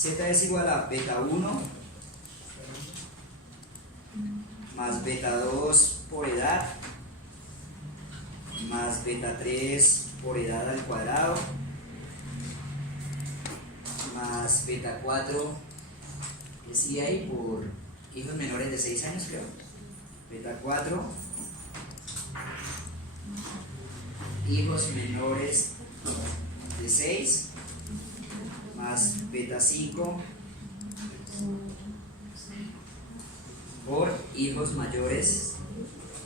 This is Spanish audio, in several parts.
Z es igual a beta 1 más beta 2 por edad más beta 3 por edad al cuadrado más beta 4 es ahí por hijos menores de 6 años, creo. Beta 4 hijos menores de 6 más beta 5 por hijos mayores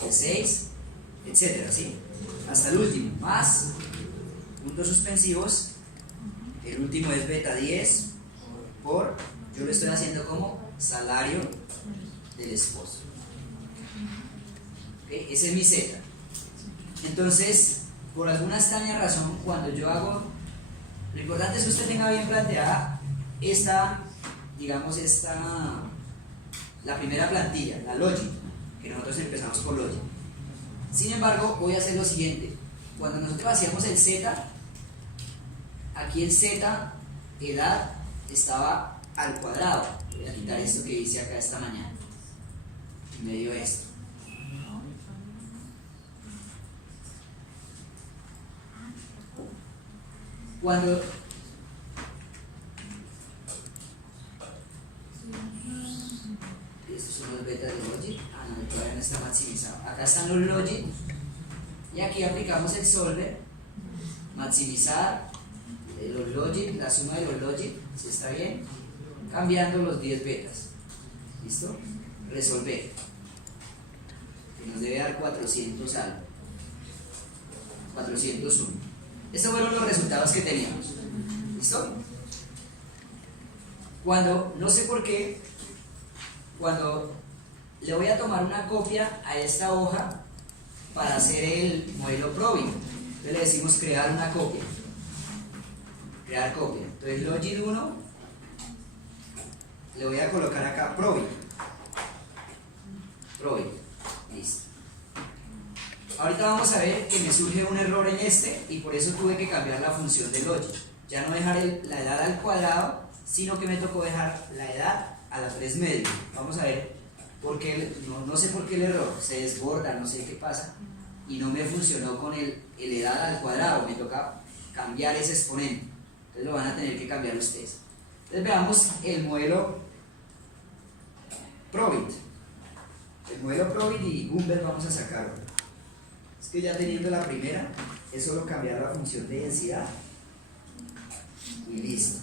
de 6, etcétera, ¿sí? Hasta el último, más puntos suspensivos. El último es beta 10 por, yo lo estoy haciendo como salario del esposo. ¿Okay? Ese es mi Z. Entonces, por alguna extraña razón, cuando yo hago, lo importante es que usted tenga bien planteada esta, digamos, la primera plantilla, la Logic, que nosotros empezamos por Logic. Sin embargo, voy a hacer lo siguiente. Cuando nosotros hacíamos el Z, aquí el Z, edad, estaba al cuadrado. Voy a quitar esto que hice acá esta mañana. Y me dio esto. Cuando estos son los betas de Logic, no, todavía no está maximizado. Acá están los Logic y aquí aplicamos el solver, maximizar los Logic, la suma de los Logic, si está bien, cambiando los 10 betas. ¿Listo? Resolver, que nos debe dar 400 algo, 401. Estos fueron los resultados que teníamos. ¿Listo? Cuando, no sé por qué, cuando le voy a tomar una copia a esta hoja para hacer el modelo Probit, entonces le decimos crear una copia. Crear copia. Entonces Logit 1 le voy a colocar acá Probit. Probit. Listo. Ahorita vamos a ver que me surge un error en este y por eso tuve que cambiar la función de Logic. Ya no dejar la edad al cuadrado, sino que me tocó dejar la edad a la 3 medio. Vamos a ver por qué, no sé por qué el error, se desborda, no sé qué pasa, y no me funcionó con el edad al cuadrado, me toca cambiar ese exponente. Entonces lo van a tener que cambiar ustedes. Entonces veamos el modelo Probit. El modelo Probit y Gumbel vamos a sacarlo. Es que ya teniendo la primera, es solo cambiar la función de densidad y listo.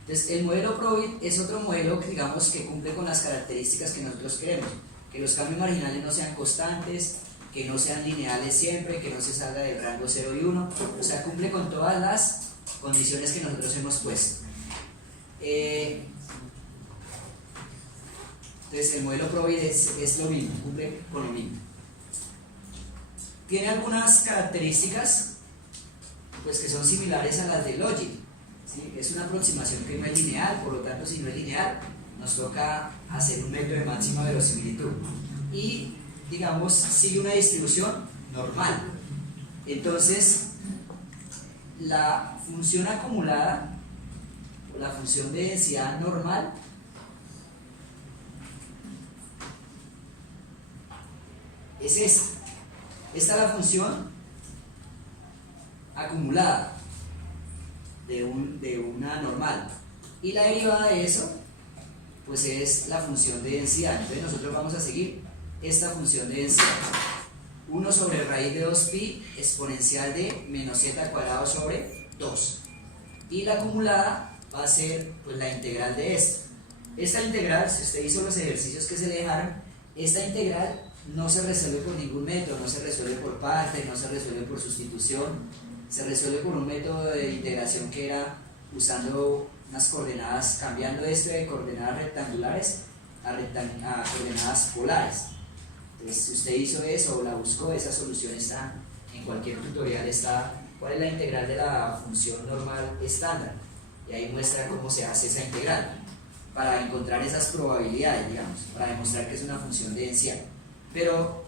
Entonces el modelo Probit es otro modelo que digamos que cumple con las características que nosotros queremos, que los cambios marginales no sean constantes, que no sean lineales siempre, que no se salga del rango 0 y 1, o sea, cumple con todas las condiciones que nosotros hemos puesto. Entonces el modelo Probit es lo mismo, cumple con lo mismo. Tiene algunas características pues que son similares a las de Logic, ¿sí? Es una aproximación que no es lineal, por lo tanto si no es lineal nos toca hacer un método de máxima verosimilitud y digamos sigue una distribución normal. Entonces la función acumulada o la función de densidad normal es esta. Esta es la función acumulada de una normal y la derivada de eso pues es la función de densidad. Entonces nosotros vamos a seguir esta función de densidad, 1 sobre raíz de 2pi exponencial de menos z al cuadrado sobre 2, y la acumulada va a ser pues la integral de esto. Esta integral, si usted hizo los ejercicios que se le dejaron, esta integral no se resuelve por ningún método, no se resuelve por partes, no se resuelve por sustitución, se resuelve por un método de integración que era usando unas coordenadas, cambiando esto de coordenadas rectangulares a coordenadas polares. Entonces, si usted hizo eso o la buscó, esa solución está en cualquier tutorial, está cuál es la integral de la función normal estándar, y ahí muestra cómo se hace esa integral para encontrar esas probabilidades, digamos, para demostrar que es una función de densidad. pero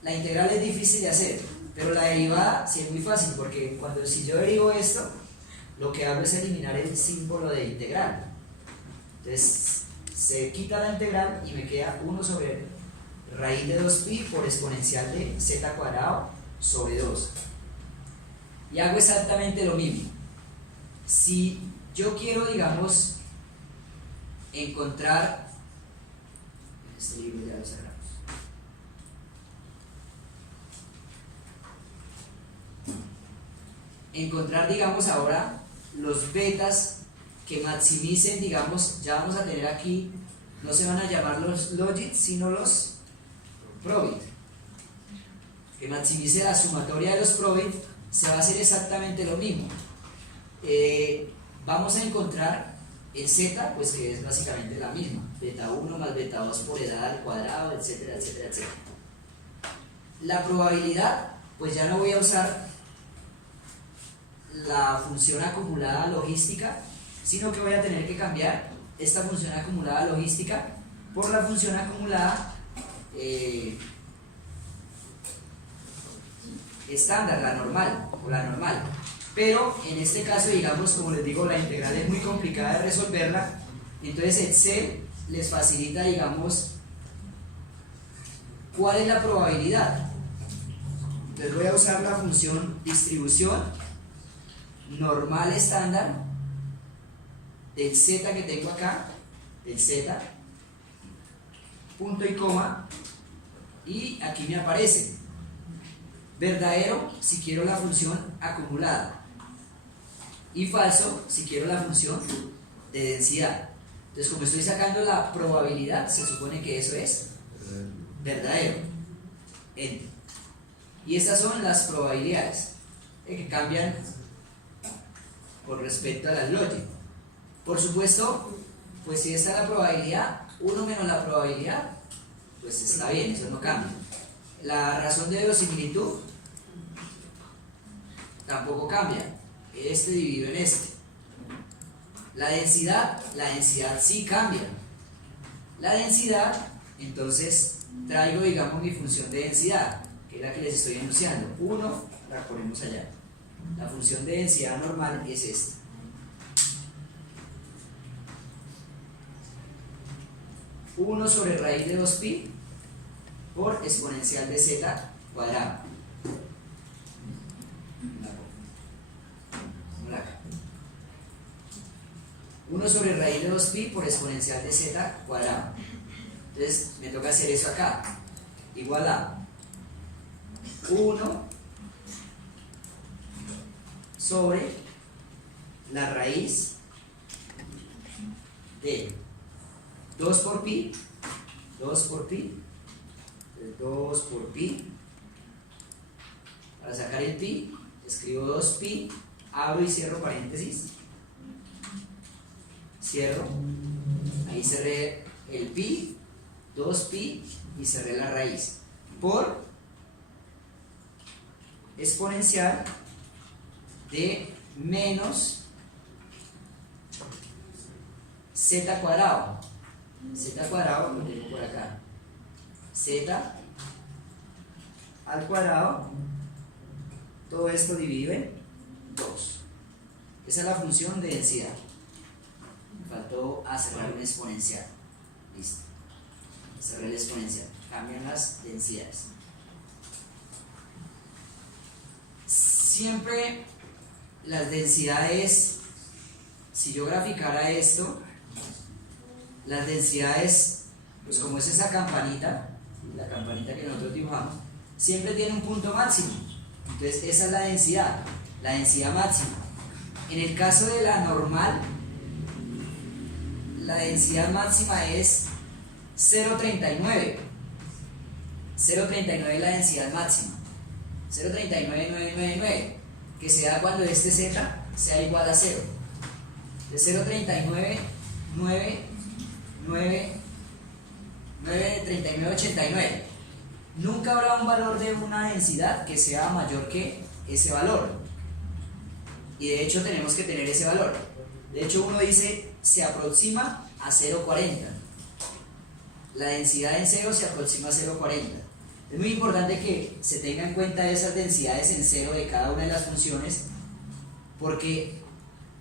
la integral es difícil de hacer, pero la derivada sí es muy fácil, porque si yo derivo esto, lo que hago es eliminar el símbolo de integral. Entonces se quita la integral y me queda 1 sobre raíz de 2pi por exponencial de z cuadrado sobre 2. Y hago exactamente lo mismo. Si yo quiero, digamos, encontrar, este libro ya lo cerramos, encontrar, digamos, ahora los betas que maximicen, digamos, ya vamos a tener aquí, no se van a llamar los logit, sino los probit, que maximice la sumatoria de los probit. Se va a hacer exactamente lo mismo. Vamos a encontrar el z, pues que es básicamente la misma, beta 1 más beta 2 por edad al cuadrado, etcétera, etcétera, etcétera. La probabilidad, pues ya no voy a usar la función acumulada logística, sino que voy a tener que cambiar esta función acumulada logística por la función acumulada estándar, la normal, o la normal. Pero en este caso, digamos, como les digo, la integral es muy complicada de resolverla, entonces Excel les facilita, digamos, cuál es la probabilidad. Entonces voy a usar la función distribución normal estándar del z que tengo acá, del z, punto y coma, y aquí me aparece verdadero si quiero la función acumulada y falso si quiero la función de densidad. Entonces, como estoy sacando la probabilidad, se supone que eso es verdadero. Y estas son las probabilidades que cambian con respecto a las logit. Por supuesto, pues si esta es la probabilidad, 1 menos la probabilidad, pues está bien, eso no cambia. La razón de verosimilitud tampoco cambia, este dividido en este. La densidad sí cambia. La densidad, entonces traigo, digamos, mi función de densidad, que es la que les estoy enunciando. 1, la ponemos allá. La función de densidad normal es esta. Uno sobre raíz de 2pi por exponencial de z cuadrado. 1 sobre raíz de 2pi por exponencial de z cuadrado. Entonces me toca hacer eso acá. Igual a 1 sobre la raíz de 2 por pi, 2 por pi, 2 por pi. Para sacar el pi, escribo 2pi, abro y cierro paréntesis, cierro, ahí cerré el pi, 2pi y cerré la raíz, por exponencial de menos z cuadrado. Z cuadrado lo tengo por acá, z al cuadrado, todo esto dividido en 2. Esa es la función de densidad. Me faltó cerrar un exponencial. Listo, cerré el exponencial, cambian las densidades. Siempre las densidades, si yo graficara esto, las densidades, pues como es esa campanita, la campanita que nosotros dibujamos, siempre tiene un punto máximo. Entonces esa es la densidad máxima. En el caso de la normal, la densidad máxima es 0,39. 0,39 es la densidad máxima. 0,39999, que se da cuando este z sea igual a 0. De 0,399993989. Nunca habrá un valor de una densidad que sea mayor que ese valor. Y de hecho tenemos que tener ese valor. De hecho uno dice se aproxima a 0,40. La densidad en 0 se aproxima a 0,40. Es muy importante que se tenga en cuenta esas densidades en cero de cada una de las funciones, porque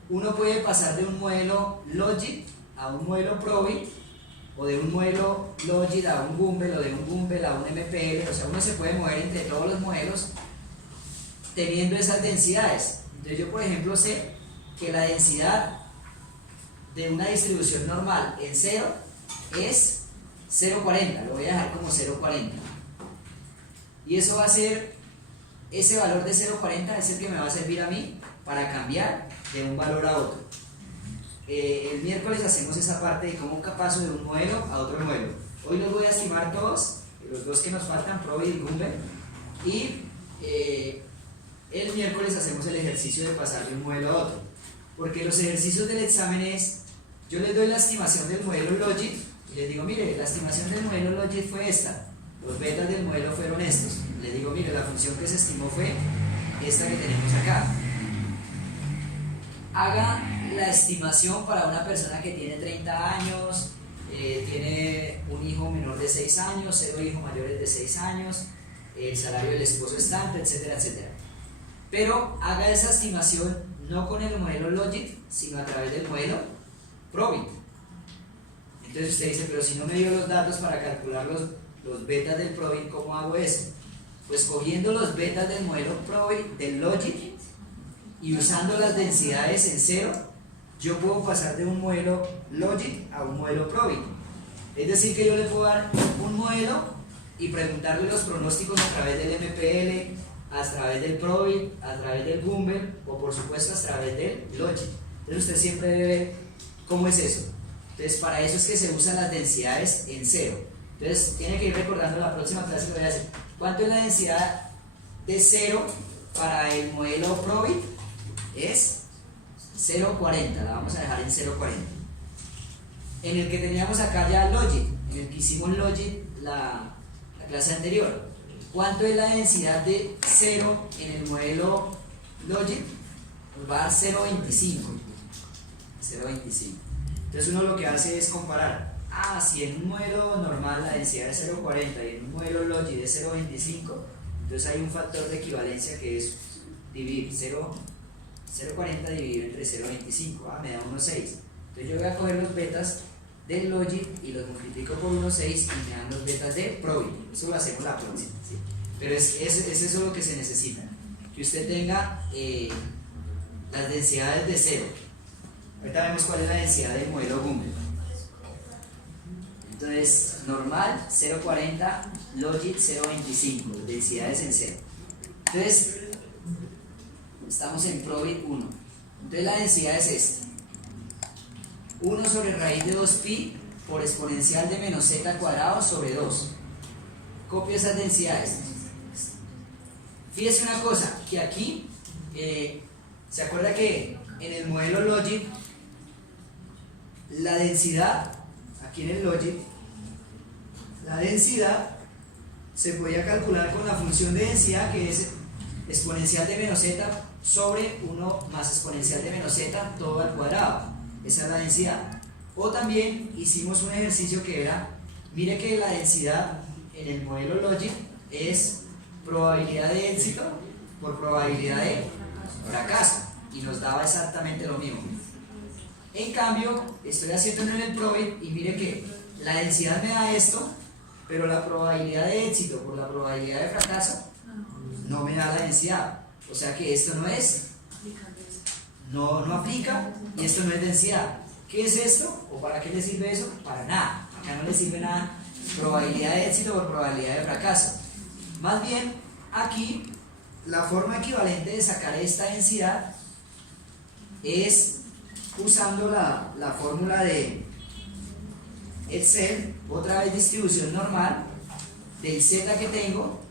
uno puede pasar de un modelo Logit a un modelo Probit, o de un modelo Logit a un Gumbel, o de un Gumbel a un MPL. O sea, uno se puede mover entre todos los modelos teniendo esas densidades. Entonces yo, por ejemplo, sé que la densidad de una distribución normal en cero es 0,40, lo voy a dejar como 0,40, y eso va a ser, ese valor de 0,40 es el que me va a servir a mí para cambiar de un valor a otro. El miércoles hacemos esa parte de cómo paso de un modelo a otro modelo. Hoy los voy a estimar todos, los dos que nos faltan, Probit y Gumbel, y el miércoles hacemos el ejercicio de pasar de un modelo a otro, porque los ejercicios del examen es, yo les doy la estimación del modelo Logit y les digo, mire, la estimación del modelo Logit fue esta, los betas del modelo fueron estos. Les digo, mire, la función que se estimó fue esta que tenemos acá. Haga la estimación para una persona que tiene 30 años, tiene un hijo menor de 6 años, 0 hijos mayores de 6 años, el salario del esposo es tanto, etcétera, etcétera. Pero haga esa estimación no con el modelo Logit, sino a través del modelo Probit. Entonces usted dice, pero si no me dio los datos para calcular los betas del Probit, ¿cómo hago eso? Pues cogiendo los betas del modelo Probit, del Logit, y usando las densidades en cero, yo puedo pasar de un modelo Logit a un modelo Probit. Es decir, que yo le puedo dar un modelo y preguntarle los pronósticos a través del MPL, a través del Probit, a través del Gumbel, o por supuesto a través del Logit. Entonces usted siempre debe ver cómo es eso. Entonces para eso es que se usan las densidades en cero. Entonces tiene que ir recordando la próxima clase que voy a hacer. ¿Cuánto es la densidad de cero para el modelo Probit? Es 0,40, la vamos a dejar en 0,40. En el que teníamos acá ya Logit, en el que hicimos Logit la clase anterior, ¿cuánto es la densidad de 0 en el modelo Logit? Nos va a dar 0,25. Entonces uno lo que hace es comparar. Si en un modelo normal la densidad es 0,40 y en un modelo Logit es 0,25, entonces hay un factor de equivalencia que es dividir 0,40 dividido entre 0,25, me da 1,6. Entonces yo voy a coger los betas del Logit y los multiplico por 1,6 y me dan los betas de Probit. Eso lo hacemos la próxima, ¿sí? Pero es eso lo que se necesita, que usted tenga las densidades de cero. Ahorita vemos cuál es la densidad del modelo Gumbel. Entonces, normal 0,40, Logit 0,25, densidades en cero. Entonces, estamos en Probit 1. Entonces la densidad es esta: 1 sobre raíz de 2pi por exponencial de menos z al cuadrado sobre 2. Copio esas densidades. Fíjese una cosa, que aquí, ¿se acuerda que en el modelo Logit, la densidad, aquí en el Logit, la densidad se podía calcular con la función de densidad, que es exponencial de menos z sobre 1 más exponencial de menos z todo al cuadrado? Esa es la densidad. O también hicimos un ejercicio que era, mire que la densidad en el modelo Logit es probabilidad de éxito por probabilidad de fracaso, y nos daba exactamente lo mismo. En cambio, estoy haciéndolo en el Probit y mire que la densidad me da esto, pero la probabilidad de éxito por la probabilidad de fracaso no me da la densidad. O sea que esto no aplica, y esto no es densidad. ¿Qué es esto? ¿O para qué le sirve eso? Para nada. Acá no le sirve nada probabilidad de éxito por probabilidad de fracaso. Más bien, aquí la forma equivalente de sacar esta densidad es usando la fórmula de Excel, otra vez distribución normal del z que tengo,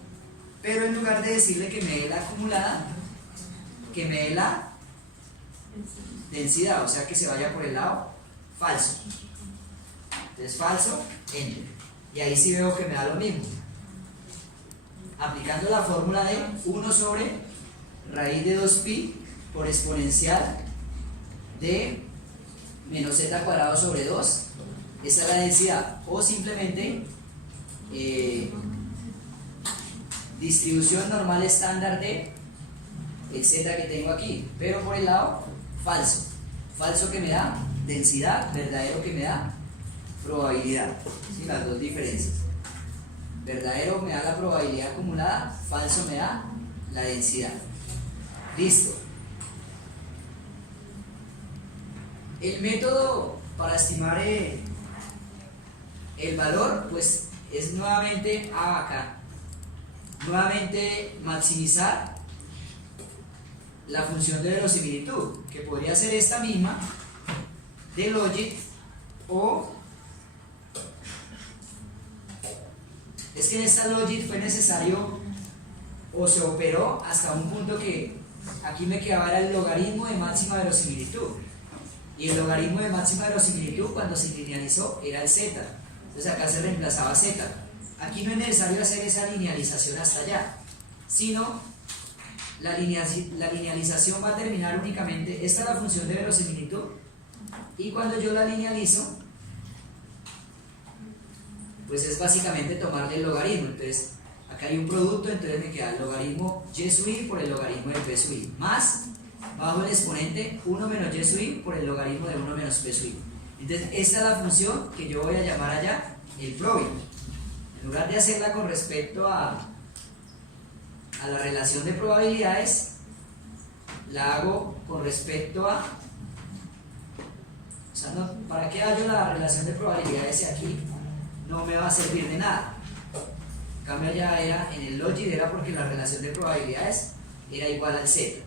pero en lugar de decirle que me dé la acumulada, que me dé la densidad, o sea que se vaya por el lado falso. Entonces falso, enter, y ahí sí veo que me da lo mismo, aplicando la fórmula de 1 sobre raíz de 2pi por exponencial de menos z al cuadrado sobre 2. Esa es la densidad. O simplemente distribución normal estándar de el z que tengo aquí, pero por el lado falso. Falso que me da densidad, verdadero que me da probabilidad. ¿Sí? Las dos diferencias. Verdadero me da la probabilidad acumulada, falso me da la densidad. Listo. El método para estimar el valor, pues es nuevamente acá. Nuevamente maximizar la función de verosimilitud, que podría ser esta misma de logit, o es que en esta logit fue necesario o se operó hasta un punto que aquí me quedaba el logaritmo de máxima verosimilitud, y el logaritmo de máxima verosimilitud cuando se linealizó era el z, entonces acá se reemplazaba z. Aquí no es necesario hacer esa linealización hasta allá, sino la linealización va a terminar únicamente, esta es la función de verosimilitud, y cuando yo la linealizo, pues es básicamente tomarle el logaritmo. Entonces acá hay un producto, entonces me queda el logaritmo y sub i por el logaritmo de p sub i, más bajo el exponente 1 menos y sub i por el logaritmo de 1 menos p sub i. Entonces esta es la función que yo voy a llamar allá el probit. En lugar de hacerla con respecto a la relación de probabilidades, la hago con respecto a, o sea, no, ¿para qué hallo la relación de probabilidades si aquí no me va a servir de nada? En cambio ya era, en el logit era porque la relación de probabilidades era igual al z.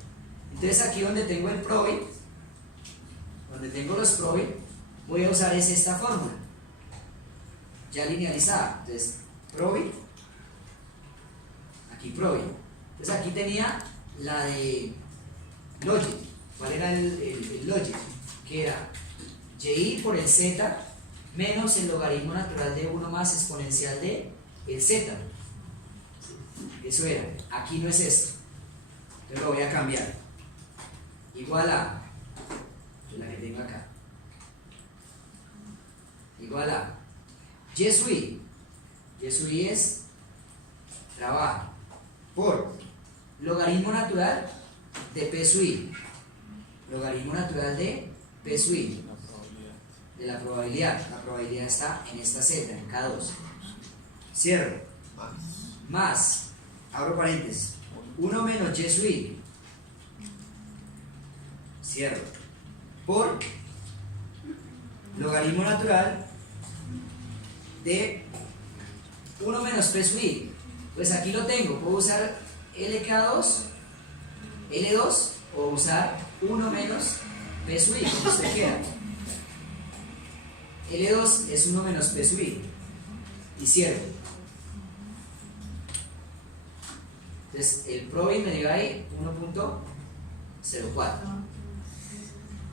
Entonces aquí donde tengo el probit, donde tengo los probit, voy a usar esta fórmula ya linealizada. Entonces probit, aquí probit. Entonces aquí tenía la de logit. ¿Cuál era el logit? Que era y por el z menos el logaritmo natural de 1 más exponencial de el z. Eso era. Aquí no es esto. Entonces lo voy a cambiar. Igual a la que tengo acá. Igual a y sub i. Y sub i es trabajo por logaritmo natural de p sub i. Logaritmo natural de p sub i. De la probabilidad. La probabilidad está en esta z, en K2. Cierro. Más. Abro paréntesis. 1 menos y sub i. Cierro. Por logaritmo natural de 1 menos p sub i. Pues aquí lo tengo. Puedo usar LK2, L2 o usar 1 menos p sub i, como usted quiera. L2 es 1 menos p sub i. Y cierro. Entonces el probit me dio ahí 1.04.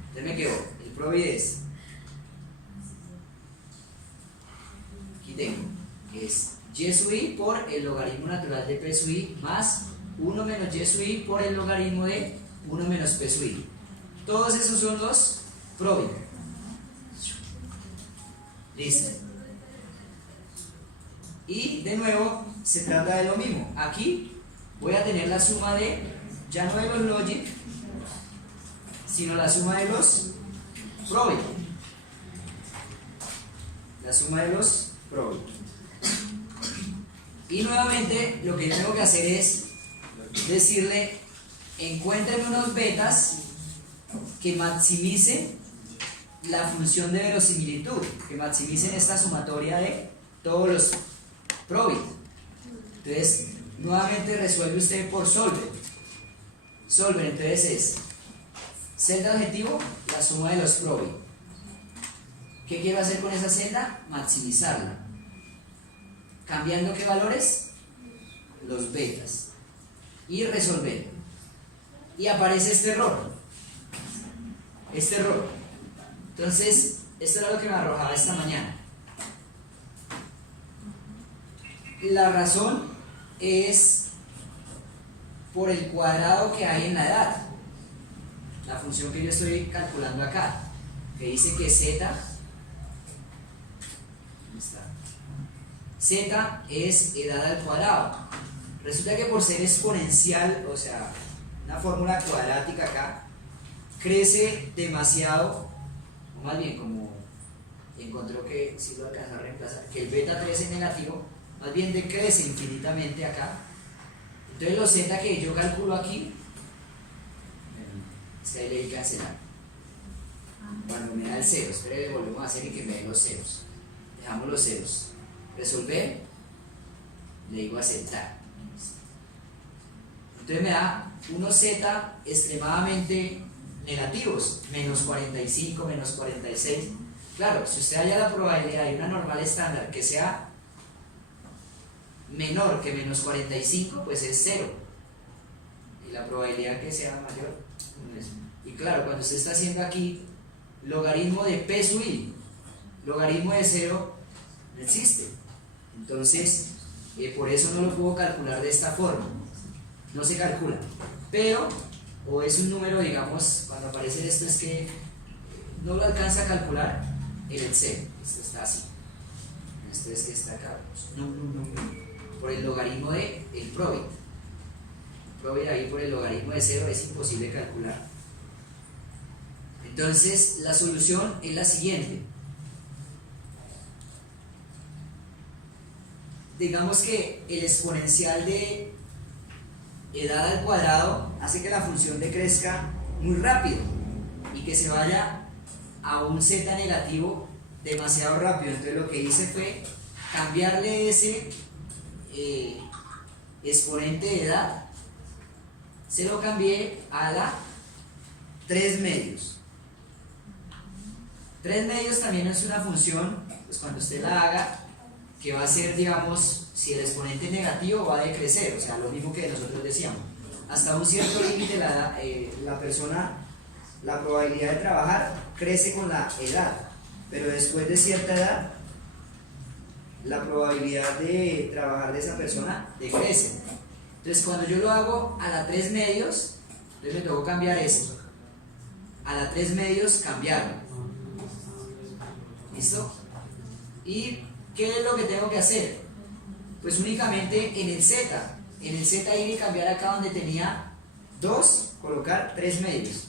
Entonces me quedó. El probit es, aquí tengo, que es y sub i por el logaritmo natural de p sub i más 1 menos y sub i por el logaritmo de 1 menos p sub i. Todos esos son los probit. Listo. Y de nuevo se trata de lo mismo. Aquí voy a tener la suma de, ya no de los logit, sino la suma de los probit. La suma de los probit. Y nuevamente lo que yo tengo que hacer es decirle, encuéntrame unos betas que maximicen la función de verosimilitud, que maximicen esta sumatoria de todos los probit. Entonces nuevamente resuelve usted por solver. Solver entonces es celda objetivo, la suma de los probit. ¿Qué quiero hacer con esa celda? Maximizarla. ¿Cambiando qué valores? Los betas. Y resolver. Y aparece este error. Este error. Entonces, esto era lo que me arrojaba esta mañana. La razón es por el cuadrado que hay en la edad. La función que yo estoy calculando acá, que dice que z es edad al cuadrado. Resulta que por ser exponencial, o sea, una fórmula cuadrática acá, crece demasiado, o más bien como encontró que si lo alcanzó a reemplazar, que el beta 3 es negativo, más bien decrece infinitamente acá. Entonces los z que yo calculo aquí, es que ahí le di cancelar. Cuando me da el 0, espere, le volvemos a hacer y que me dé los ceros. Dejamos los ceros. Resolver, le digo aceptar. Entonces me da unos z extremadamente negativos, menos 45, menos 46. Claro, si usted halla la probabilidad de una normal estándar que sea menor que menos 45, pues es 0. Y la probabilidad que sea mayor, pues, y claro, cuando usted está haciendo aquí logaritmo de p sub i, logaritmo de 0 no existe. Entonces, por eso no lo puedo calcular de esta forma. No se calcula. Pero, o es un número, digamos, cuando aparece esto es que no lo alcanza a calcular en el 0. Esto está así. Esto es que está acá. No. Por el logaritmo de el probit. Probit ahí por el logaritmo de 0 es imposible calcular. Entonces, la solución es la siguiente. Digamos que el exponencial de edad al cuadrado hace que la función decrezca muy rápido y que se vaya a un z negativo demasiado rápido. Entonces lo que hice fue cambiarle ese exponente de edad, se lo cambié a la 3 medios. 3 medios también es una función, pues cuando usted la haga, que va a ser, digamos, si el exponente es negativo va a decrecer, o sea, lo mismo que nosotros decíamos. Hasta un cierto límite la persona, la probabilidad de trabajar crece con la edad, pero después de cierta edad, la probabilidad de trabajar de esa persona decrece. Entonces, cuando yo lo hago a la 3 medios, entonces me tengo que cambiar eso. A la 3 medios, cambiarlo. ¿Listo? ¿Y qué es lo que tengo que hacer? Pues únicamente en el z ir y cambiar acá donde tenía 2, colocar 3 medios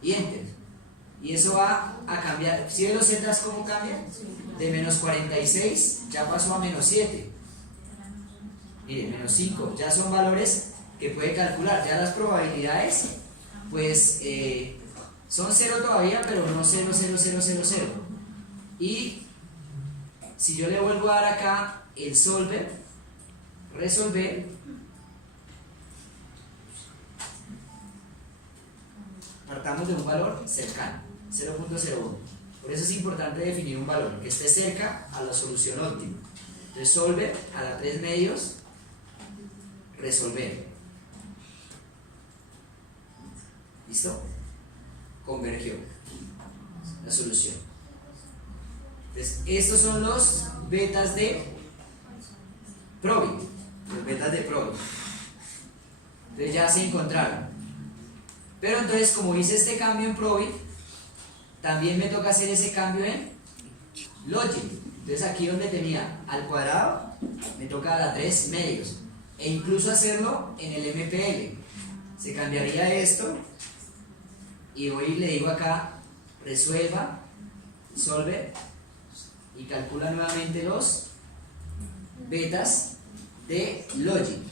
y enter, y eso va a cambiar. ¿Sí ven los zetas cómo cambian? De menos 46 ya pasó a menos 7, miren, menos 5, ya son valores que puede calcular. Ya las probabilidades pues son 0 todavía, pero no 0, 0, 0, 0, 0. Y si yo le vuelvo a dar acá el resolver, partamos de un valor cercano, 0.01. Por eso es importante definir un valor que esté cerca a la solución óptima. Entonces, solver a la 3 medios, resolver. ¿Listo? Convergió la solución. Entonces, estos son los betas de probit. Los betas de probit. Entonces ya se encontraron. Pero entonces, como hice este cambio en probit, también me toca hacer ese cambio en logit. Entonces aquí donde tenía al cuadrado, me toca a la 3 medios. E incluso hacerlo en el MPL. Se cambiaría esto y hoy le digo acá, resuelva, solver, y calcula nuevamente los betas de logit.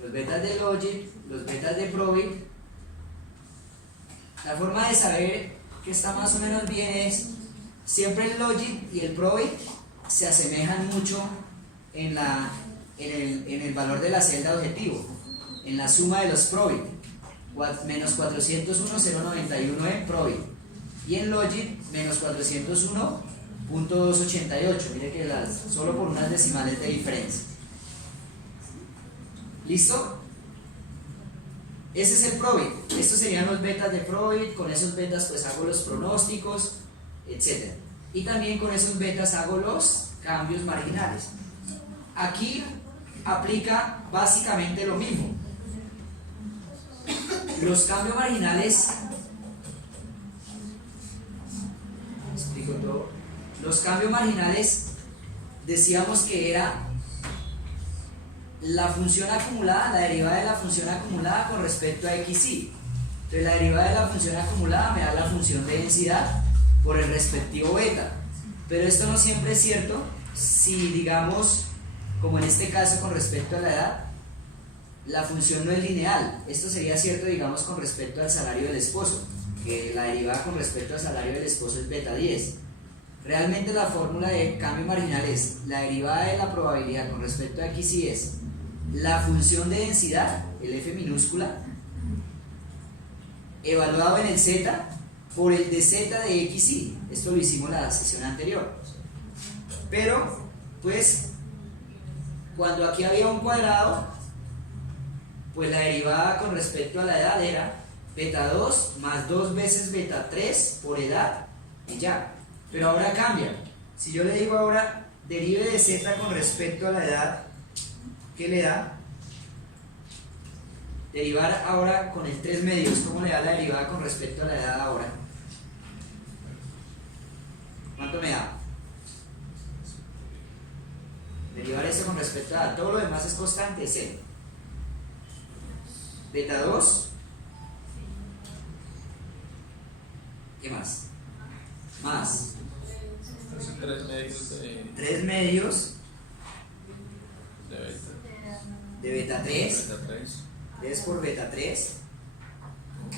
Los betas de logit, los betas de probit. La forma de saber que está más o menos bien es, siempre el logit y el probit se asemejan mucho en el valor de la celda objetivo, en la suma de los probit, menos 401,091 en probit, y en logit menos 401,288. Mire que solo por unas decimales de diferencia. ¿Listo? Ese es el probit. Estos serían los betas de probit. Con esos betas pues hago los pronósticos, etc. Y también con esos betas hago los cambios marginales. Aquí aplica básicamente lo mismo. Los cambios marginales, explico todo. Los cambios marginales decíamos que era la función acumulada, la derivada de la función acumulada con respecto a xy. Entonces la derivada de la función acumulada me da la función de densidad por el respectivo beta. Pero esto no siempre es cierto si, digamos, como en este caso con respecto a la edad, la función no es lineal. Esto sería cierto, digamos, con respecto al salario del esposo, que la derivada con respecto al salario del esposo es beta 10. Realmente la fórmula de cambio marginal es la derivada de la probabilidad con respecto a xy es la función de densidad, el f minúscula, evaluado en el z por el de z de xy. Esto lo hicimos la sesión anterior. Pero, pues, cuando aquí había un cuadrado, pues la derivada con respecto a la edad era beta 2 más 2 veces beta 3 por edad y ya. Pero ahora cambia. Si yo le digo ahora derive de z con respecto a la edad, ¿qué le da? Derivar ahora con el 3 medios, ¿cómo le da la derivada con respecto a la edad ahora? ¿Cuánto me da? Derivar esto con respecto a la edad, todo lo demás es constante, 0. Beta 2. ¿Qué más? Más 3 medios de beta 3. 3 por beta 3.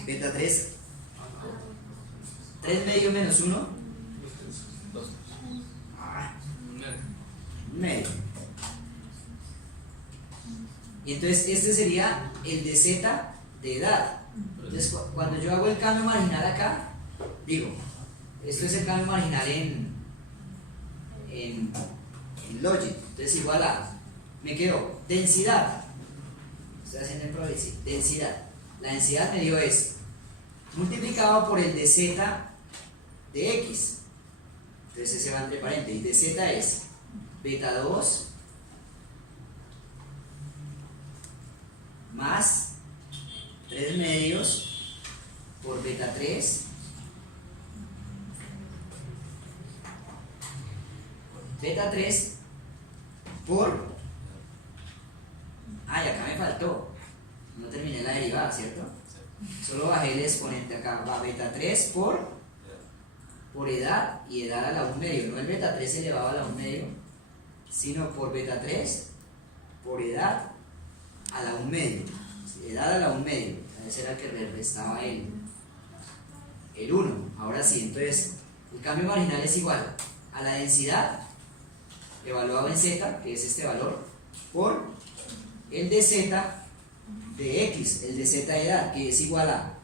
Beta 3. 3 medios menos 1. 1 medio. Y entonces este sería el de z de edad. Entonces cuando yo hago el cambio marginal acá, digo, esto es el cambio marginal en Logic. Entonces igual a, me quedó densidad. Estoy haciendo el problema, sí, densidad. La densidad me dio esto, multiplicado por el de z de x. Entonces ese va entre paréntesis. De z es beta 2 más 3 medios por beta 3 beta 3 por, ay, acá me faltó, no terminé la derivada, ¿cierto? Solo bajé el exponente acá, va beta 3 por edad, y edad a la 1 medio, no el beta 3 elevado a la 1 medio, sino por beta 3 por edad a la 1 medio, edad a la 1 medio. Ese era el que restaba el 1. Ahora sí, entonces el cambio marginal es igual a la densidad evaluado en z, que es este valor, por el de z de x, el de z de edad, que es igual a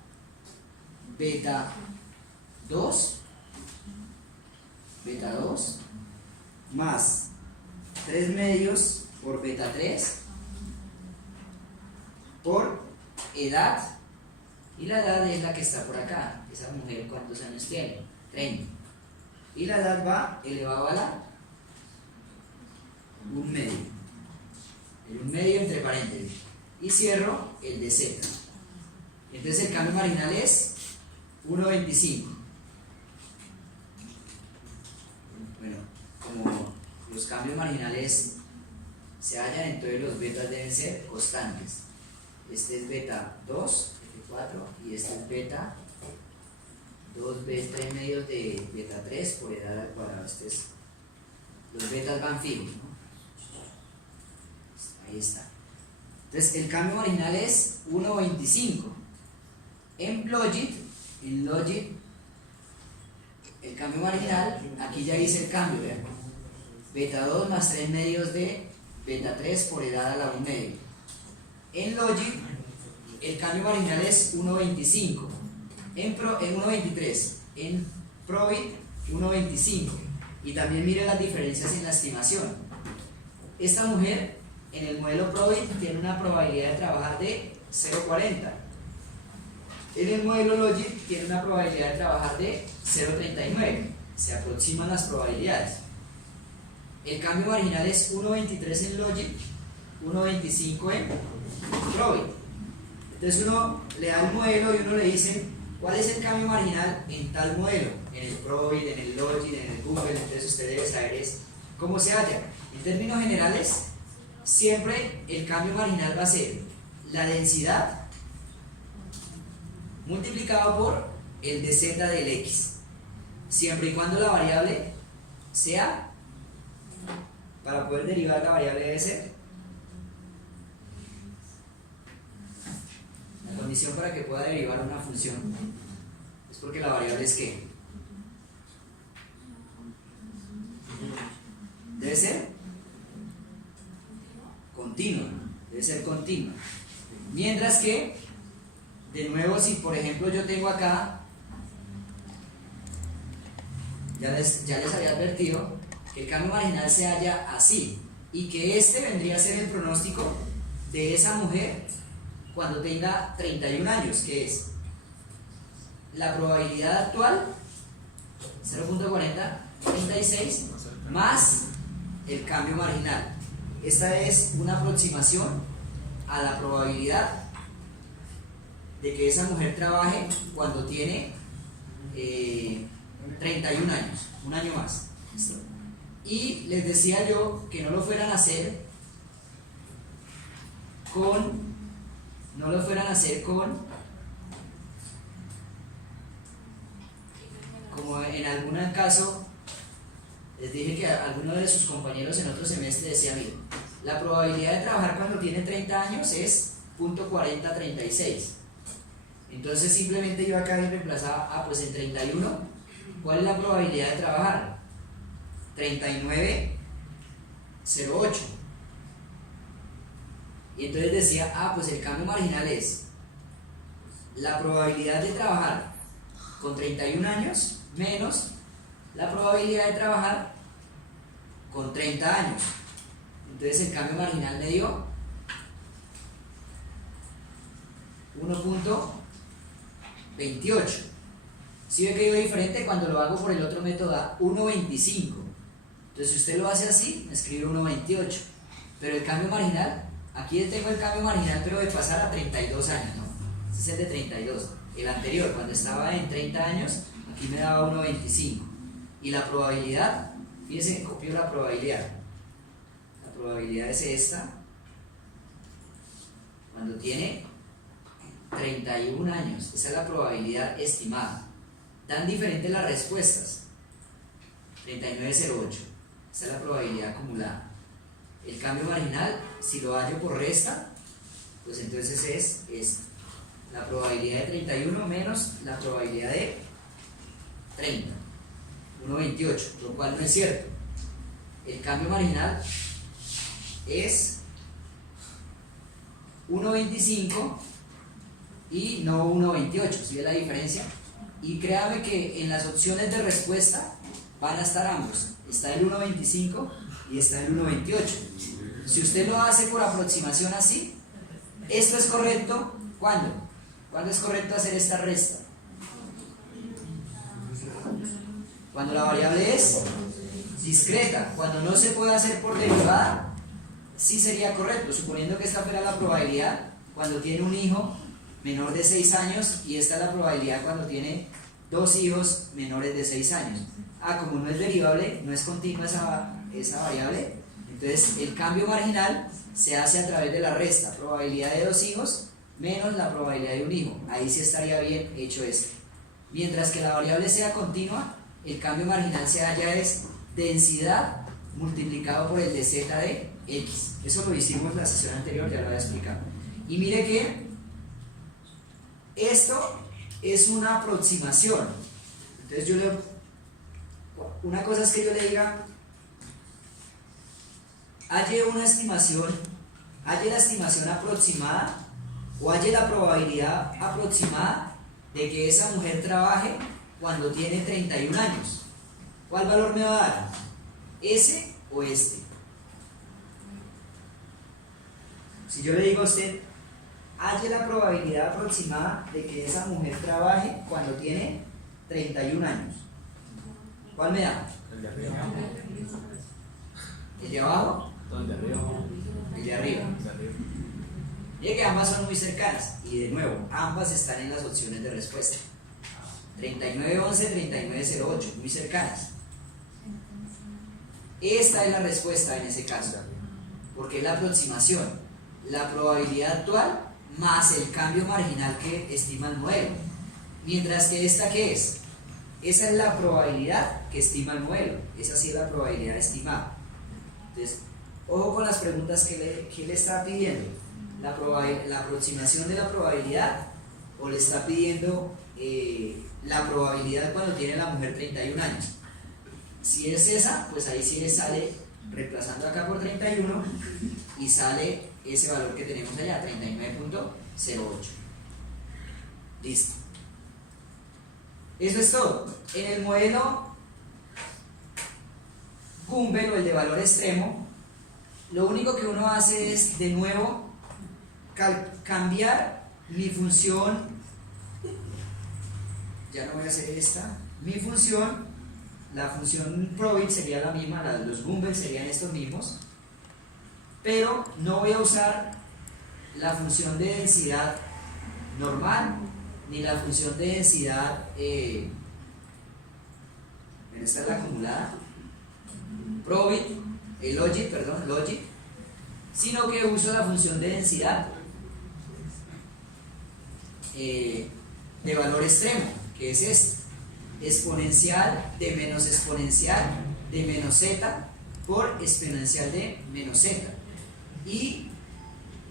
beta 2 más 3 medios por beta 3 por edad, y la edad es la que está por acá. Esa mujer, ¿cuántos años tiene? 30. Y la edad va elevado a la 1 medio. El 1 medio entre paréntesis. Y cierro el de z. Entonces el cambio marginal es 1,25. Bueno, como los cambios marginales se hallan, entonces los betas deben ser constantes. Este es beta 2, este 4, y este es beta 2 veces 3 medios de beta 3 por edad al cuadrado. Los betas van fijos, ¿no? Ahí está. Entonces el cambio marginal es 1,25. En Logic, el cambio marginal, aquí ya hice el cambio, vean. Beta 2 más 3 medios de beta 3 por edad a la 1 medio. En Logic, el cambio marginal es 1,25. En 1,23. En Probit, 1,25. Y también mire las diferencias en la estimación. Esta mujer, en el modelo Probit, tiene una probabilidad de trabajar de 0,40. En el modelo Logic, tiene una probabilidad de trabajar de 0,39. Se aproximan las probabilidades. El cambio marginal es 1,23 en Logic, 1,25 en Probit. Entonces uno le da el modelo y uno le dice cuál es el cambio marginal en tal modelo, en el Probit, en el Logic, en el Google. Entonces usted debe saber es cómo se halla. En términos generales, siempre el cambio marginal va a ser la densidad multiplicado por el dz del x, siempre y cuando la variable sea, para poder derivar la variable debe ser, la condición para que pueda derivar una función es porque la variable es ¿qué? Debe ser continua, debe ser continua. Mientras que, de nuevo, si por ejemplo yo tengo acá, ya les había advertido que el cambio marginal se halla así, y que este vendría a ser el pronóstico de esa mujer cuando tenga 31 años, que es la probabilidad actual, 0.4036, más el cambio marginal. Esta es una aproximación a la probabilidad de que esa mujer trabaje cuando tiene 31 años, un año más. ¿Listo? Y les decía yo que no lo fueran a hacer con como en algún caso les dije que alguno de sus compañeros en otro semestre decía, mire, la probabilidad de trabajar cuando tiene 30 años es 0.4036. Entonces simplemente yo acá reemplazaba, pues en 31, ¿cuál es la probabilidad de trabajar? 39,08. Y entonces decía, pues el cambio marginal es la probabilidad de trabajar con 31 años menos la probabilidad de trabajar con 30 años. Entonces el cambio marginal me dio 1.28. Si ve que dio diferente, cuando lo hago por el otro método da 1.25. Entonces si usted lo hace así, me escribe 1.28. Pero el cambio marginal, aquí tengo el cambio marginal, pero de pasar a 32 años, ¿no? Este es el de 32. El anterior, cuando estaba en 30 años, aquí me daba 1.25. Y la probabilidad, fíjense que copio la probabilidad. La probabilidad es esta. Cuando tiene 31 años, esa es la probabilidad estimada. Dan diferentes las respuestas. 39,08. Esa es la probabilidad acumulada. El cambio marginal, si lo hallo por resta, pues entonces es la probabilidad de 31 menos la probabilidad de 30. 1.28, lo cual no es cierto. El cambio marginal es 1.25 y no 1.28. ¿Sí ve la diferencia? Y créame que en las opciones de respuesta van a estar ambos. Está el 1.25 y está el 1.28. Si usted lo hace por aproximación así, esto es correcto. ¿Cuándo? ¿Cuándo es correcto hacer esta resta? Cuando la variable es discreta. Cuando no se puede hacer por derivada, sí sería correcto, suponiendo que esta fuera la probabilidad cuando tiene un hijo menor de 6 años y esta es la probabilidad cuando tiene 2 hijos menores de 6 años. Como no es derivable, no es continua esa variable, entonces el cambio marginal se hace a través de la resta, probabilidad de 2 hijos menos la probabilidad de un hijo. Ahí sí estaría bien hecho esto. Mientras que la variable sea continua, el cambio marginal se halla es densidad multiplicado por el dz de x. Eso lo hicimos en la sesión anterior, ya lo había explicado. Y mire que esto es una aproximación. Entonces una cosa es que yo le diga, halle una estimación, halle la estimación aproximada o halle la probabilidad aproximada de que esa mujer trabaje cuando tiene 31 años. ¿Cuál valor me va a dar? ¿Ese o este? Si yo le digo a usted, halle la probabilidad aproximada de que esa mujer trabaje cuando tiene 31 años. ¿Cuál me da? El de arriba. ¿El de abajo? El de arriba. El de arriba. Mire que ambas son muy cercanas. Y de nuevo, ambas están en las opciones de respuesta. 3911, 3908, muy cercanas. Esta es la respuesta en ese caso. porque es la aproximación, la probabilidad actual más el cambio marginal que estima el modelo. Mientras que esta, ¿qué es? Esa es la probabilidad que estima el modelo, esa sí es la probabilidad estimada. Entonces, ojo con las preguntas que le está pidiendo, la aproximación de la probabilidad, o le está pidiendo la probabilidad cuando tiene la mujer 31 años. Si es esa, pues ahí sí le sale reemplazando acá por 31 y sale ese valor que tenemos allá, 39.08. Listo. Eso es todo. En el modelo Gumbel o el de valor extremo, lo único que uno hace es de nuevo cambiar mi función. Ya no voy a hacer esta. Mi función, la función Probit sería la misma, los Gumbel serían estos mismos, pero no voy a usar la función de densidad normal ni la función de densidad, esta es la acumulada, Probit, Logic, sino que uso la función de densidad de valor extremo, que es esta, exponencial de menos z por exponencial de menos z, y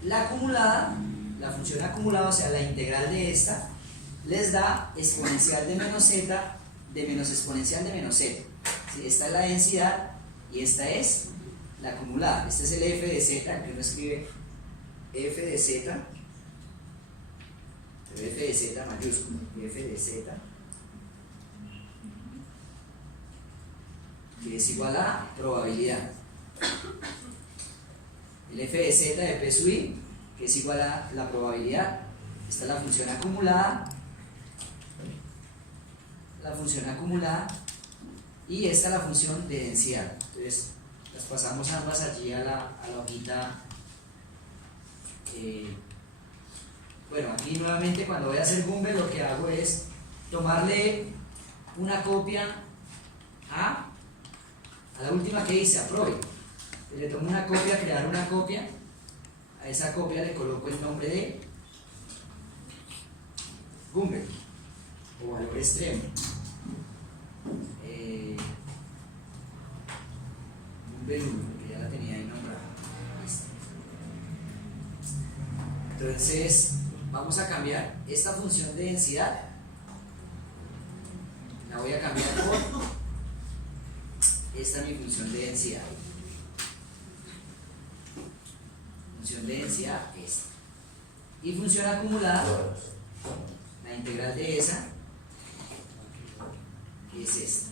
la acumulada, la función acumulada, o sea la integral de esta, les da exponencial de menos z de menos exponencial de menos z. ¿Sí? Esta es la densidad y esta es la acumulada. Este es el f de z, que uno escribe f de z, pero f de z mayúsculo, f de z, que es igual a probabilidad. El f de z de p sub i, que es igual a la probabilidad. Esta es la función acumulada, y esta es la función de densidad. Entonces las pasamos ambas allí a la hojita. Bueno, aquí nuevamente cuando voy a hacer Gumbel lo que hago es tomarle una copia a la última que hice, a Probit. Le tomo una copia, crear una copia, a esa copia le coloco el nombre de Gumbel o valor extremo. Gumbel 1, que ya la tenía ahí nombrada. Entonces vamos a cambiar esta función de densidad, la voy a cambiar por esta es mi función de densidad. Función de densidad esta. Y función acumulada, la integral de esa es esta.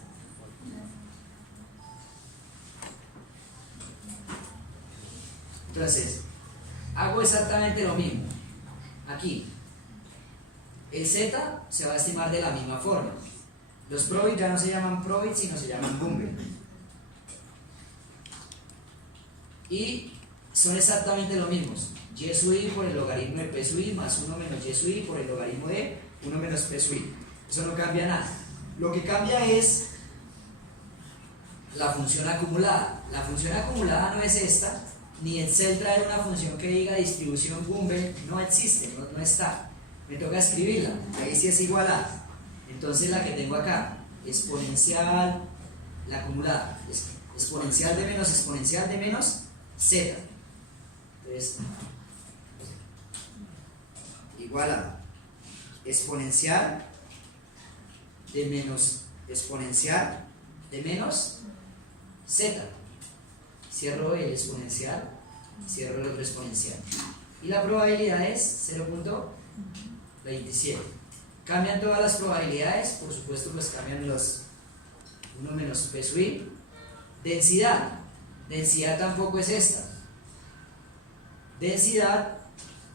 Entonces, hago exactamente lo mismo. Aquí, el z se va a estimar de la misma forma. Los Probit ya no se llaman Probit, sino se llaman Gumbel. Y son exactamente lo mismos. Y sub i por el logaritmo de p sub i más 1 menos y sub i por el logaritmo de 1 menos p sub i. Eso no cambia nada. Lo que cambia es la función acumulada. La función acumulada no es esta, ni Excel trae una función que diga distribución Gumbel, no existe, no está. Me toca escribirla, ahí sí es igual a. Entonces la que tengo acá, exponencial, la acumulada, exponencial de menos z. Entonces, igual a exponencial de menos z. Cierro el exponencial, cierro el otro exponencial. Y la probabilidad es 0.27. Cambian todas las probabilidades, por supuesto, pues cambian los 1 menos p sub i. Densidad. Densidad tampoco es esta. Densidad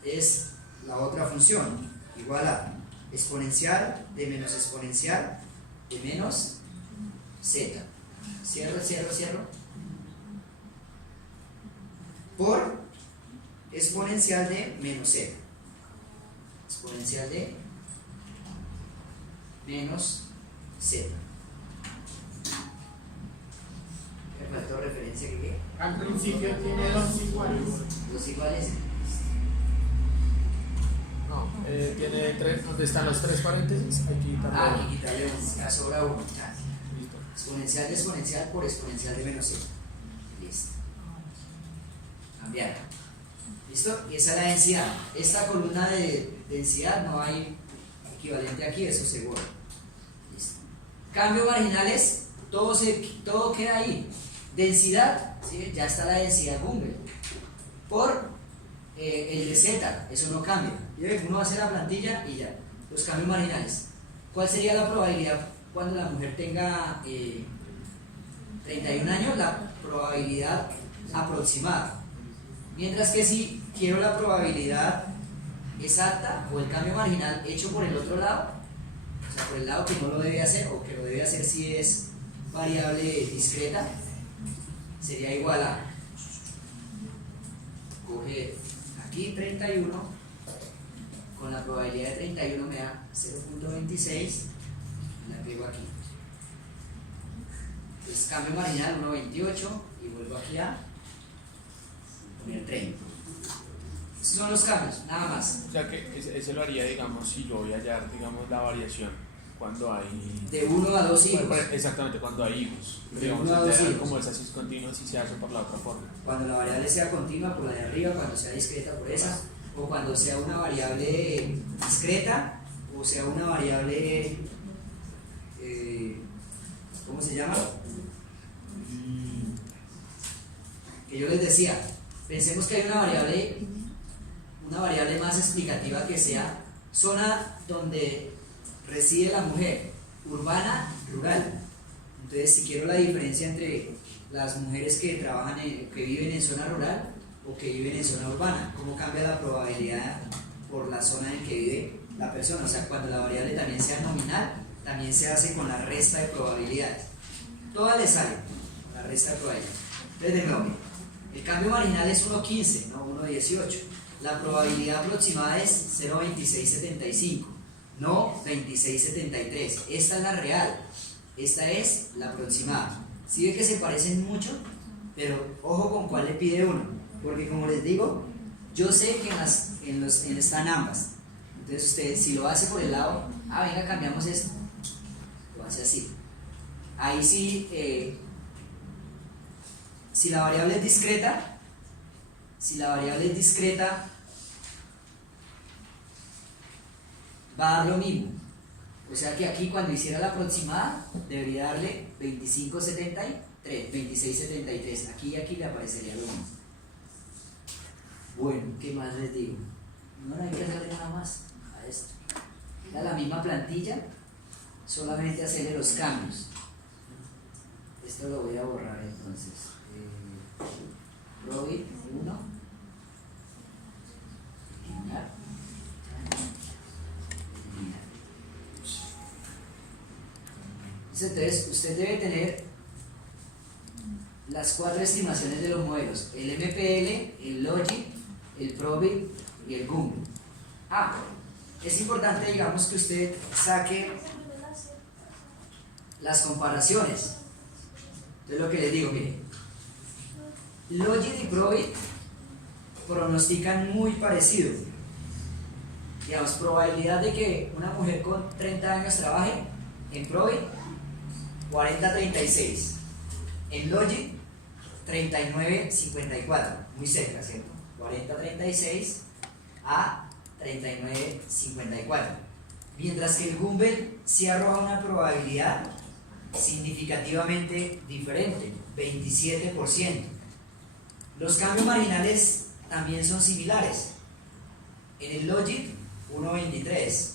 es la otra función, igual a exponencial de menos z. Cierro. Por exponencial de menos z. Exponencial de menos z. faltó referencia que qué. Al principio tiene dos iguales. Dos iguales. No, tiene tres, donde están los tres paréntesis, hay que quitarle. Aquí quitarle uno, ya sobra uno. Ya. Listo. Exponencial de exponencial por exponencial de menos 100. Listo. Cambiar. ¿Listo? Y esa es la densidad. Esta columna de densidad no hay equivalente aquí, eso seguro. Listo. Cambio marginales, todo queda ahí. Densidad, ¿sí? Ya está la densidad Google. Por el de Z, eso no cambia. Uno hace la plantilla y ya. Los cambios marginales. ¿Cuál sería la probabilidad cuando la mujer tenga 31 años? La probabilidad aproximada. Mientras que si quiero la probabilidad exacta o el cambio marginal hecho por el otro lado, o sea, por el lado que no lo debe hacer o que lo debe hacer si es variable discreta, sería igual a, coge aquí 31, con la probabilidad de 31 me da 0.26, la pego aquí. Entonces cambio marginal 1.28 y vuelvo aquí a poner 30. Esos son los cambios, nada más. O sea que ese lo haría, digamos, si yo voy a hallar, digamos, la variación cuando hay... De 1 a 2 hijos. Exactamente, cuando hay hijos. De Digamos, 1 a 2 hijos. como esa si es continua, si se hace por la otra forma. Cuando la variable sea continua por la de arriba, cuando sea discreta por esa, o cuando sea una variable discreta, o sea una variable, ¿cómo se llama? Que yo les decía, pensemos que hay una variable más explicativa que sea zona donde reside la mujer, urbana, rural. Entonces, si quiero la diferencia entre las mujeres que trabajan que viven en zona rural o que viven en zona urbana, cómo cambia la probabilidad por la zona en que vive la persona. O sea, cuando la variable también sea nominal, también se hace con la resta de probabilidades. Todas le salen con la resta de probabilidades. Entonces, de nuevo, el cambio marginal es 1.15, no 1.18. La probabilidad aproximada es 0.2675, no 2673. Esta es la real, esta es la aproximada. Si ve que se parecen mucho, pero ojo con cuál le pide uno, porque como les digo, yo sé que están ambas. Entonces usted, si lo hace por el lado, venga, cambiamos esto, lo hace así. Ahí sí, si la variable es discreta, va a dar lo mismo. O sea que aquí cuando hiciera la aproximada debería darle 2673. Aquí y aquí le aparecería lo mismo. Bueno, ¿qué más les digo? No hay que hacerle nada más a esto. Era la misma plantilla, solamente hacerle los cambios. Esto lo voy a borrar entonces. Robin 1. Eliminar. Entonces usted debe tener las 4 estimaciones de los modelos: el MPL, el Logic, el Probit y el Google. Es importante, digamos, que usted saque las comparaciones. Entonces lo que les digo, mire, Logic y Probit pronostican muy parecido. Digamos, probabilidad de que una mujer con 30 años trabaje en Probit 40-36, en Logic 39-54, muy cerca, ¿cierto? 40-36 a 39-54. Mientras que el Google sí arroja una probabilidad significativamente diferente, 27%. Los cambios marginales también son similares. En el Logic 1.23,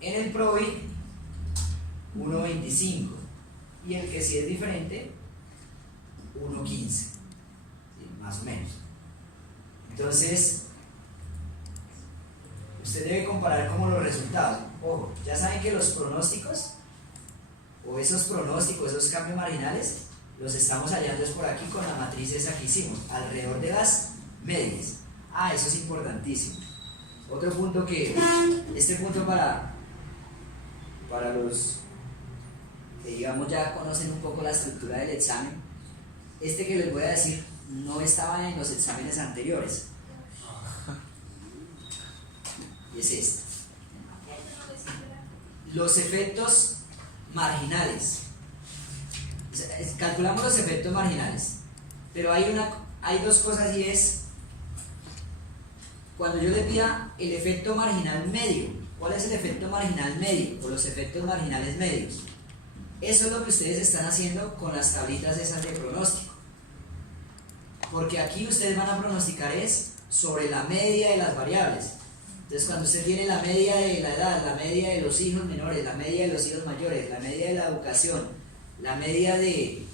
en el Probit 1.25 y el que sí es diferente 1.15, ¿sí? Más o menos. Entonces usted debe comparar como los resultados. Ojo, ya saben que los pronósticos o esos pronósticos, esos cambios marginales los estamos hallando es por aquí con la matriz esa que hicimos, alrededor de las medias. Eso es importantísimo. Otro punto este punto para los que digamos ya conocen un poco la estructura del examen, este que les voy a decir no estaba en los exámenes anteriores. Es este. Los efectos marginales. O sea, calculamos los efectos marginales, pero hay dos cosas, y es cuando yo le pida el efecto marginal medio. ¿Cuál es el efecto marginal medio? O los efectos marginales medios. Eso es lo que ustedes están haciendo con las tablitas esas de pronóstico. Porque aquí ustedes van a pronosticar es sobre la media de las variables. Entonces, cuando usted tiene la media de la edad, la media de los hijos menores, la media de los hijos mayores, la media de la educación, la media de...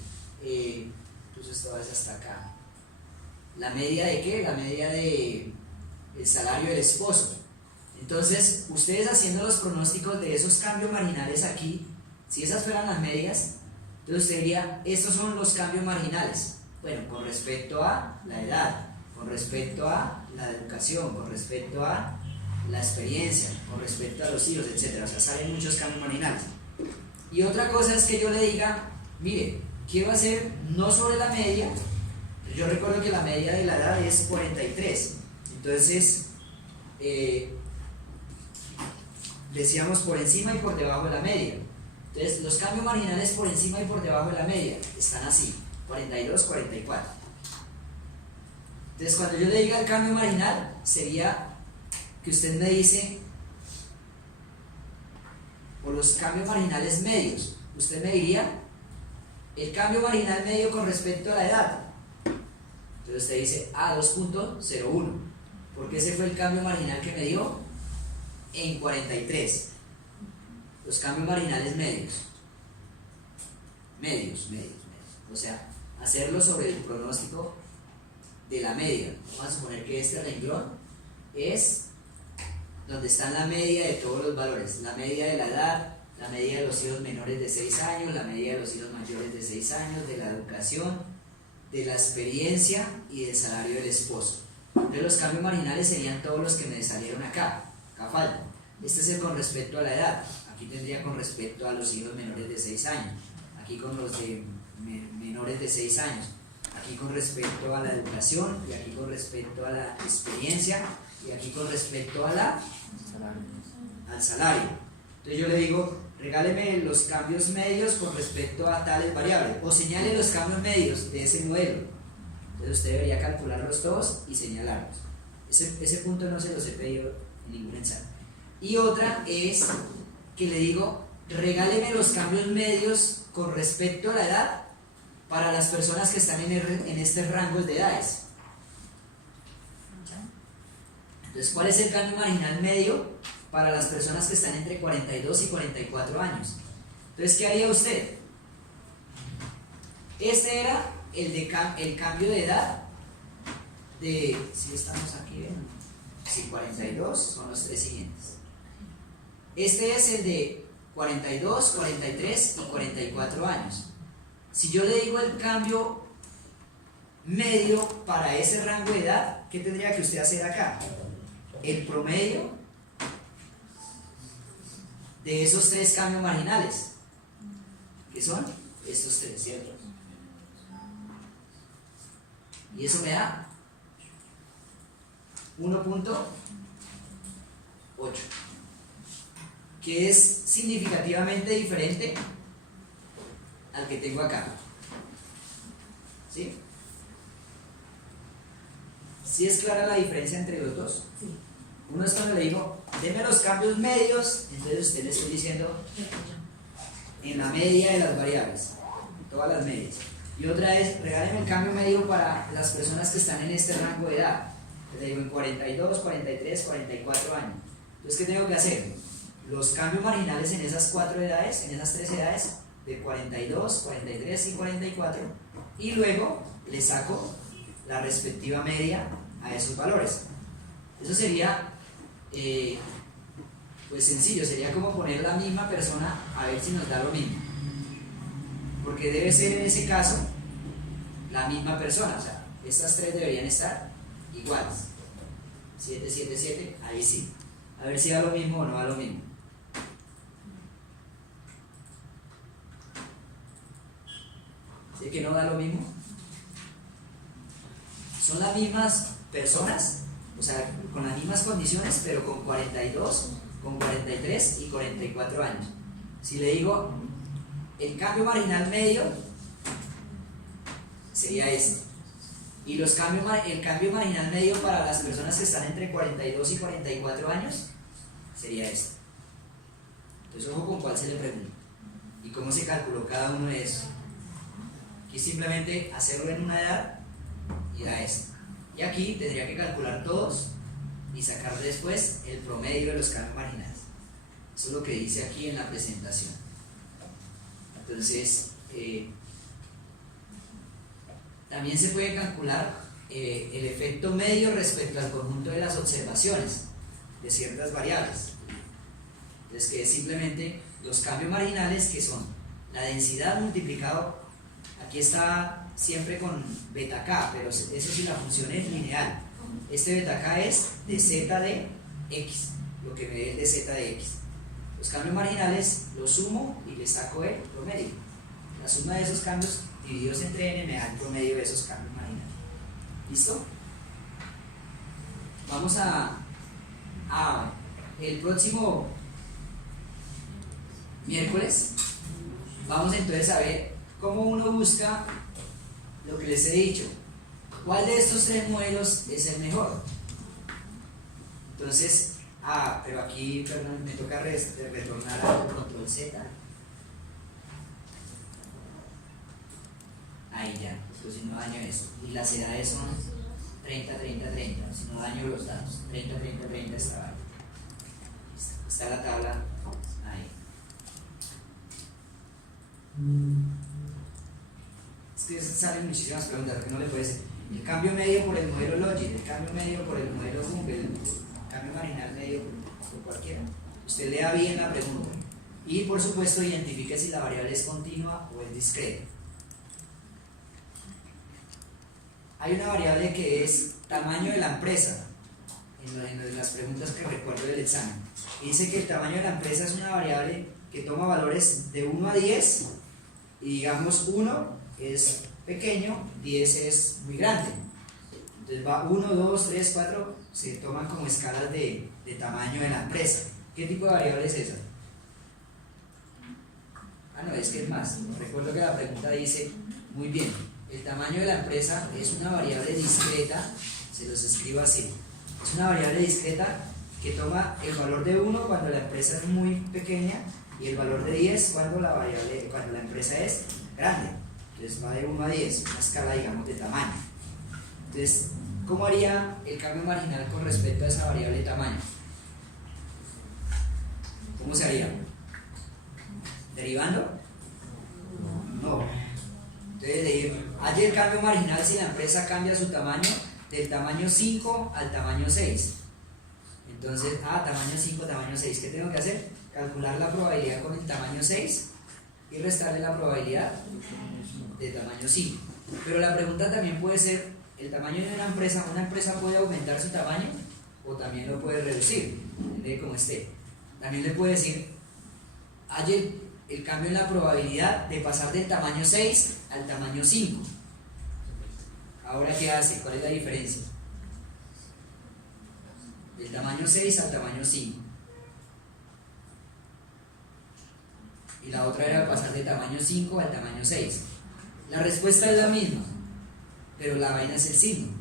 entonces esto va hasta acá. ¿La media de qué? La media de el salario del esposo. Entonces, ustedes haciendo los pronósticos de esos cambios marginales aquí, si esas fueran las medias, entonces usted diría, estos son los cambios marginales. Bueno, con respecto a la edad, con respecto a la educación, con respecto a la experiencia, con respecto a los hijos, etc. O sea, salen muchos cambios marginales. Y otra cosa es que yo le diga, mire, quiero hacer no sobre la media. Yo recuerdo que la media de la edad es 43. Entonces, decíamos por encima y por debajo de la media. Entonces, los cambios marginales por encima y por debajo de la media están así, 42, 44. Entonces, cuando yo le diga el cambio marginal, sería que usted me dice, o los cambios marginales medios, usted me diría el cambio marginal medio con respecto a la edad. Entonces usted dice A2.01, porque ese fue el cambio marginal que me dio en 43. Los cambios marginales medios. Medios. O sea, hacerlo sobre el pronóstico de la media. Vamos a suponer que este renglón es donde está la media de todos los valores, la media de la edad, la media de los hijos menores de 6 años, la media de los hijos mayores de 6 años, de la educación, de la experiencia y del salario del esposo. Entonces los cambios marginales serían todos los que me salieron acá faltan. Este es el con respecto a la edad, aquí tendría con respecto a los hijos menores de 6 años, aquí con los de menores de 6 años, aquí con respecto a la educación, y aquí con respecto a la experiencia, y aquí con respecto a al salario. Entonces yo le digo, regáleme los cambios medios con respecto a tales variables, o señale los cambios medios de ese modelo. Entonces usted debería calcularlos todos y señalarlos. Ese punto no se los he pedido en ningún ensayo. Y otra es que le digo, regáleme los cambios medios con respecto a la edad para las personas que están en este rango de edades. Entonces, ¿cuál es el cambio marginal medio para las personas que están entre 42 y 44 años? Entonces, ¿qué haría usted? Este era el cambio de edad de, si estamos aquí, ¿ven? Sí, 42 son los tres siguientes. Este es el de 42, 43 y 44 años. Si yo le digo el cambio medio para ese rango de edad, ¿qué tendría que usted hacer acá? El promedio de esos tres cambios marginales, que son estos tres, ¿cierto? Y eso me da 1.8, que es significativamente diferente al que tengo acá. ¿Sí? ¿Sí es clara la diferencia entre los dos? Sí. Uno es cuando le digo, deme los cambios medios, entonces usted le estoy diciendo en la media de las variables, todas las medias. Y otra es, regáleme el cambio medio para las personas que están en este rango de edad. Le digo en 42, 43, 44 años. Entonces, ¿qué tengo que hacer? Los cambios marginales en esas cuatro edades, en esas tres edades, de 42, 43 y 44, y luego le saco la respectiva media a esos valores. Eso sería pues sencillo, sería como poner la misma persona a ver si nos da lo mismo, porque debe ser en ese caso la misma persona, o sea, estas tres deberían estar iguales. 7, 7, 7, ahí sí, a ver si da lo mismo o no da lo mismo. ¿De que no da lo mismo? Son las mismas personas, o sea, con las mismas condiciones, pero con 42, con 43 y 44 años. Si le digo, el cambio marginal medio sería este. Y el cambio marginal medio para las personas que están entre 42 y 44 años sería este. Entonces, ojo con cuál se le pregunta y cómo se calculó cada uno de esos. Aquí simplemente hacerlo en una edad y da esto. Y aquí tendría que calcular todos y sacar después el promedio de los cambios marginales. Eso es lo que dice aquí en la presentación. Entonces, también se puede calcular el efecto medio respecto al conjunto de las observaciones de ciertas variables. Entonces, que es simplemente los cambios marginales, que son la densidad multiplicado, aquí está siempre con beta k, pero eso sí, la función es lineal. Este beta k es de z de x, lo que me dé de z de x. Los cambios marginales los sumo y le saco el promedio. La suma de esos cambios divididos entre n me da el promedio de esos cambios marginales. ¿Listo? Vamos a el próximo miércoles vamos entonces a ver cómo uno busca lo que les he dicho. ¿Cuál de estos tres modelos es el mejor? Entonces, pero aquí, perdón, me toca retornar al control Z. Ahí ya, pues si no daño eso. Y las edades son 30, 30, 30. Si no daño los datos, 30, 30, 30 está ahí. Está la tabla ahí. Es que salen muchísimas preguntas, porque no le puede ser. El cambio medio por el modelo Logit, el cambio medio por el modelo Google, el cambio marginal medio por cualquiera. Usted lea bien la pregunta. Y por supuesto identifique si la variable es continua o es discreta. Hay una variable que es tamaño de la empresa, en las preguntas que recuerdo del examen. Y dice que el tamaño de la empresa es una variable que toma valores de 1 a 10, y digamos 1 es pequeño, 10 es muy grande. Entonces va 1, 2, 3, 4, se toman como escalas de tamaño de la empresa. ¿Qué tipo de variable es esa? No, es que es más. Recuerdo que la pregunta dice, muy bien, el tamaño de la empresa es una variable discreta, se los escribo así, es una variable discreta que toma el valor de 1 cuando la empresa es muy pequeña y el valor de 10 cuando la empresa es grande. Entonces va de 1 a 10, una escala, digamos, de tamaño. Entonces, ¿cómo haría el cambio marginal con respecto a esa variable de tamaño? ¿Cómo se haría? ¿Derivando? No. Entonces, hay el cambio marginal si la empresa cambia su tamaño del tamaño 5 al tamaño 6. Entonces, tamaño 5, tamaño 6. ¿Qué tengo que hacer? Calcular la probabilidad con el tamaño 6 y restarle la probabilidad de tamaño 5. Pero la pregunta también puede ser, el tamaño de una empresa puede aumentar su tamaño o también lo puede reducir, depende de cómo esté. También le puede decir, hay el cambio en la probabilidad de pasar del tamaño 6 al tamaño 5. Ahora, ¿qué hace? ¿Cuál es la diferencia? Del tamaño 6 al tamaño 5. Y la otra era pasar de tamaño 5 al tamaño 6. La respuesta es la misma, pero la vaina es el signo.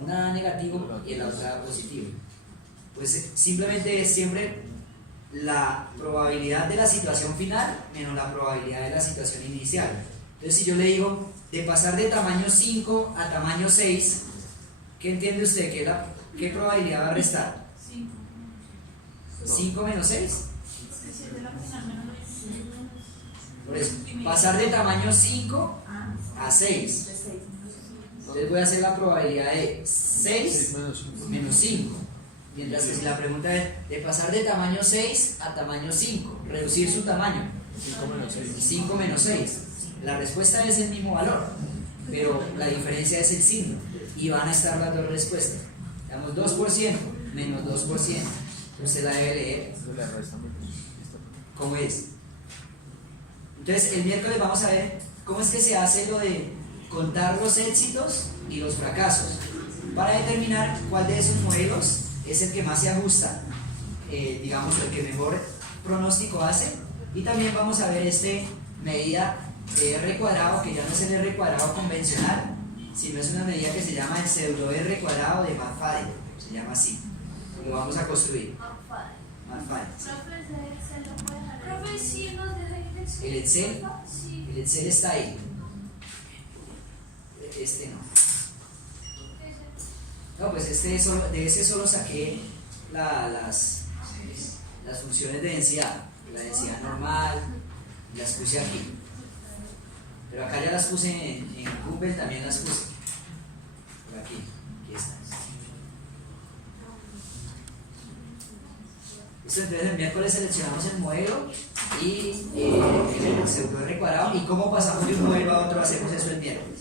Una da negativo y la otra da positivo. Pues simplemente es siempre la probabilidad de la situación final menos la probabilidad de la situación inicial. Entonces, si yo le digo de pasar de tamaño 5 a tamaño 6, ¿qué entiende usted? ¿Qué probabilidad va a restar? 5 menos 6. Por eso, pasar de tamaño 5 a 6. Entonces voy a hacer la probabilidad de 6 menos 5. Mientras que si la pregunta es de pasar de tamaño 6 a tamaño 5, reducir su tamaño, 5 menos 6. La respuesta es el mismo valor, pero la diferencia es el signo. Y van a estar las dos respuestas. Digamos 2% menos 2%. Usted la debe leer. ¿Cómo es? Entonces el miércoles vamos a ver ¿Cómo es que se hace lo de contar los éxitos y los fracasos? Para determinar cuál de esos modelos es el que más se ajusta, digamos, el que mejor pronóstico hace. Y también vamos a ver medida de R cuadrado, que ya no es el R cuadrado convencional, sino es una medida que se llama el pseudo R cuadrado de McFadden, se llama así. Lo vamos a construir. McFadden. El Excel está ahí. Este no. No, pues de ese solo saqué las funciones de densidad. La densidad normal, las puse aquí. Pero acá ya las puse en Google, también las puse. Por aquí están. Listo, entonces el miércoles seleccionamos el modelo y el pseudo R cuadrado. ¿Y cómo pasamos de un modelo a otro? Hacemos eso el miércoles.